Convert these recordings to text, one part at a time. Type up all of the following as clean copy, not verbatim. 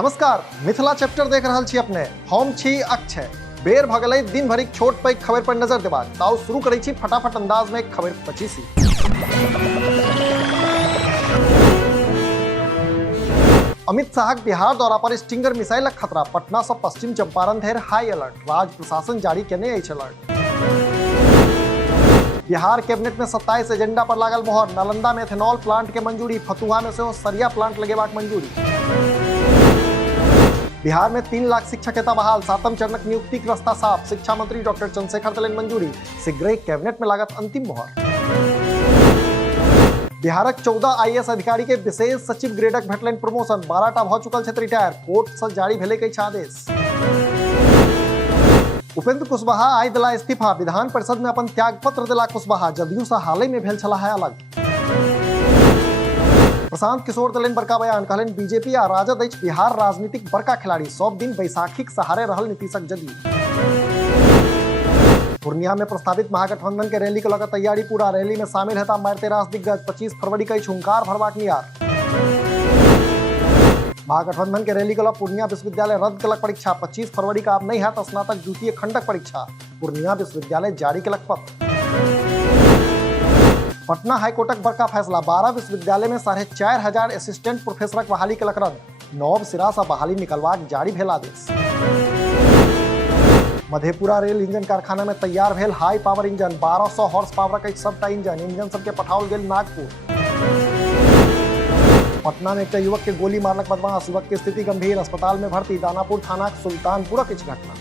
नमस्कार, मिथिला चैप्टर देख रहल छी अपने। हम छी अक्षय। बेर भ गेलै दिन भरिक छोट पैघ खबर पर नजर देबाक। ताउ शुरू करै छी फटाफट अंदाज में खबर 25। अमित शाहक बिहार दौरा पर स्टिंगर मिसाइलक खतरा। पटना से पश्चिम चंपारण धरि हाई अलर्ट। राज्य प्रशासन जारी केने अछि अलर्ट। बिहार कैबिनेट में 27 एजेंडा पर लागल मोहर। नालंदा में एथेनॉल प्लांट के मंजूरी। फतुहा में से सरिया प्लांट लगेबाक मंजूरी। बिहार में 3 लाख शिक्षक बहाल। 7म चरणक नियुक्ति के रास्ता साफ। शिक्षा मंत्री डॉक्टर चंद्रशेखर देलनि मंजूरी। शीघ्र कैबिनेट में लागत अंतिम मोहर। बिहारक 14 आईएएस अधिकारी के विशेष सचिव ग्रेडक भेटलनि प्रमोशन। 12टा भ चुकल छथि रिटायर। कोर्ट से जारी भेलै किछु आदेश। उपेंद्र कुशवाहा आइ देला इस्तीफा। विधान परिषद में अपन त्यागपत्र देला कुशवाहा। जदयू से हालै में भेल छलाह अलग। प्रशांत किशोर देलनि बड़का बयान। कहलनि बीजेपी आ राजद अछि बिहार राजनीतिक बड़का खिलाड़ी। सब दिन बैसाखीक सहारे रहल नीतीशक जदयू। पूर्णिया में प्रस्तावित महागठबंधन के रैली के लगा तैयारी पूरा। रैली में शामिल हेता मारते रास दिग्गज। 25 फरवरी के हुंकार भरबाक नियार। महागठबंधन के रैली के लगा पूर्णिया विश्वविद्यालय रद्द कलक परीक्षा। 25 फरवरी का अब नहीं है स्नातक द्वितीय खंडक परीक्षा। पूर्णिया विश्वविद्यालय जारी कलक पत्र। पटना हाईकोर्टक बड़का फैसला। 12 विश्वविद्यालय में 4500 असिस्टेंट प्रोफेसरक बहाली के रद्द। नव सिरा से बहाली निकलवाक जारी भेल आदेश। मधेपुरा रेल इंजन कारखाना में तैयार भेल हाई पावर इंजन। 1200 हॉर्स पावरक सबटा इंजन सबके पठाओल गेल नागपुर। पटना में एक युवक के गोली मारलक बदमाश। युवक की स्थिति गंभीर। अस्पताल में भर्ती। दानापुर थाना सुल्तानपुरक घटना।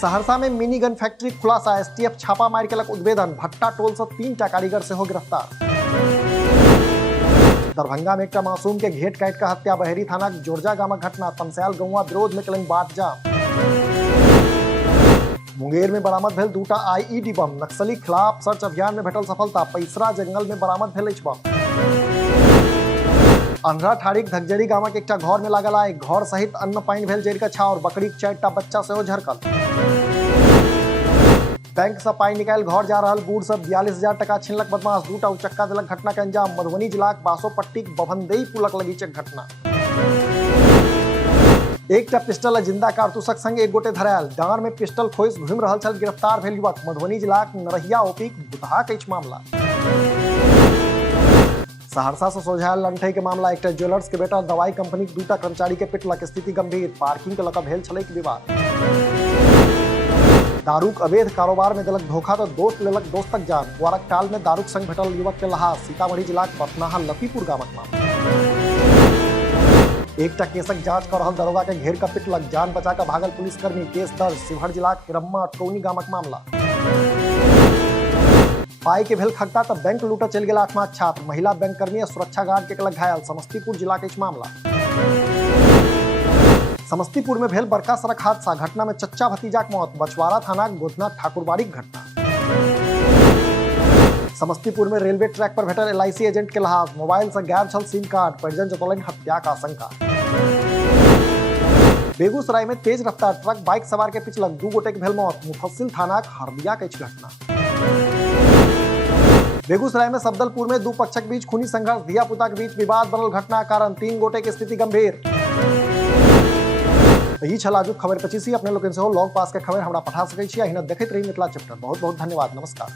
सहरसा में मिनी गन फैक्ट्री खुलासा। एसटीएफ छापा मार के उद्भेदन। भट्टा टोल से 3टा कारीगर से हो गिरफ्तार। दरभंगा में एक मासूम के घेट काट का हत्या। बहेरी थाना जोरजा गामक घटना। तमस्याल गौवा विरोध में कलन बाट जाम। मुंगेर में बरामद भेल 2टा आईईडी बम। नक्सली खिलाफ सर्च अभियान में भेटल सफलता। पैसरा जंगल में बरामद भेल बम। अंधरा ठाड़ीक धगजरी गामक एक घर में लागल आग। घर सहित अन्न पानि भेल जरि के छाउर। बकरीक 4टा बच्चा सेहो झरकल। बैंक से पाई निकाल घर जा रहल बूढ़ सब 42,000 टका छीनलक बदमाश। 2टा उचक्का देलक घटना के अंजाम। मधुबनी जिलाक बासोपट्टीक बभनदेई पुलक लगीचक घटना। एकटा पिस्टल आ जिंदा कारतूसक संग एक गोटे धरायल। डांर में पिस्टल खोइस घुमि रहल छल गिरफ्तार भेल युवक। मधुबनी जिलाक नरहिया ओपीक बुधा के मामला। सहरसा से सोझायल लंठे के मामला। एकटा ज्वेलर्स के बेटा दवाई कंपनी के 2टा कर्मचारी के पिटलक। स्थिति गंभीर। पार्किंग के लगा भेल छलै विवाद। दारूक अवैध कारोबार में दिलक धोखा तो दोस्त लेलक दोस्तक जान। द्वारक टाल में दारूक संग भेटल युवक के लहास। सीतामढ़ी जिलाक पटनाहा लतीपुर गामक मामला। एकटा केसक जांच कर रहल दरोगा के घेर कर पिटलक। जान बचा कर भागल पुलिसकर्मी। केस दर्ज। शिवहर जिलाक किरम्मा टोनी गामक मामला। पाई के भेल खगता तो बैंक लूटा चल गेल 8वां छात्र। महिला बैंक कर्मी और सुरक्षा गार्ड के कलक घायल। समस्तीपुर जिला के मामला। समस्तीपुर में भेल बड़का सड़क हादसा। घटना में चच्चा भतीजाक मौत। बछवाड़ा थाना गोधना ठाकुरबाड़ी घटना। समस्तीपुर में रेलवे ट्रैक पर भेटल एलआईसी एजेंट के लहास। मोबाइल से गायब छल सिम कार्ड। परिजन जतौलनि हत्या का आशंका। बेगूसराय में तेज रफ्तार ट्रक बाइक सवार के पिछलक। 2 गोटे के भेल मौत। मुफस्सिल थानाक हरदिया के घटना। बेगूसराय में सफदलपुर में 2 पक्षक बीच खूनी संघर्ष। धिया पुता के बीच विवाद बनल घटना कारण 3 गोटे की स्थिति गंभीर। यही छल आजुक खबर 25। अपने लोगन से हो लॉग पास के खबर हमरा पठा सकै छी। अहिना देखैत रही मिथिला चैप्टर। बहुत बहुत धन्यवाद। नमस्कार।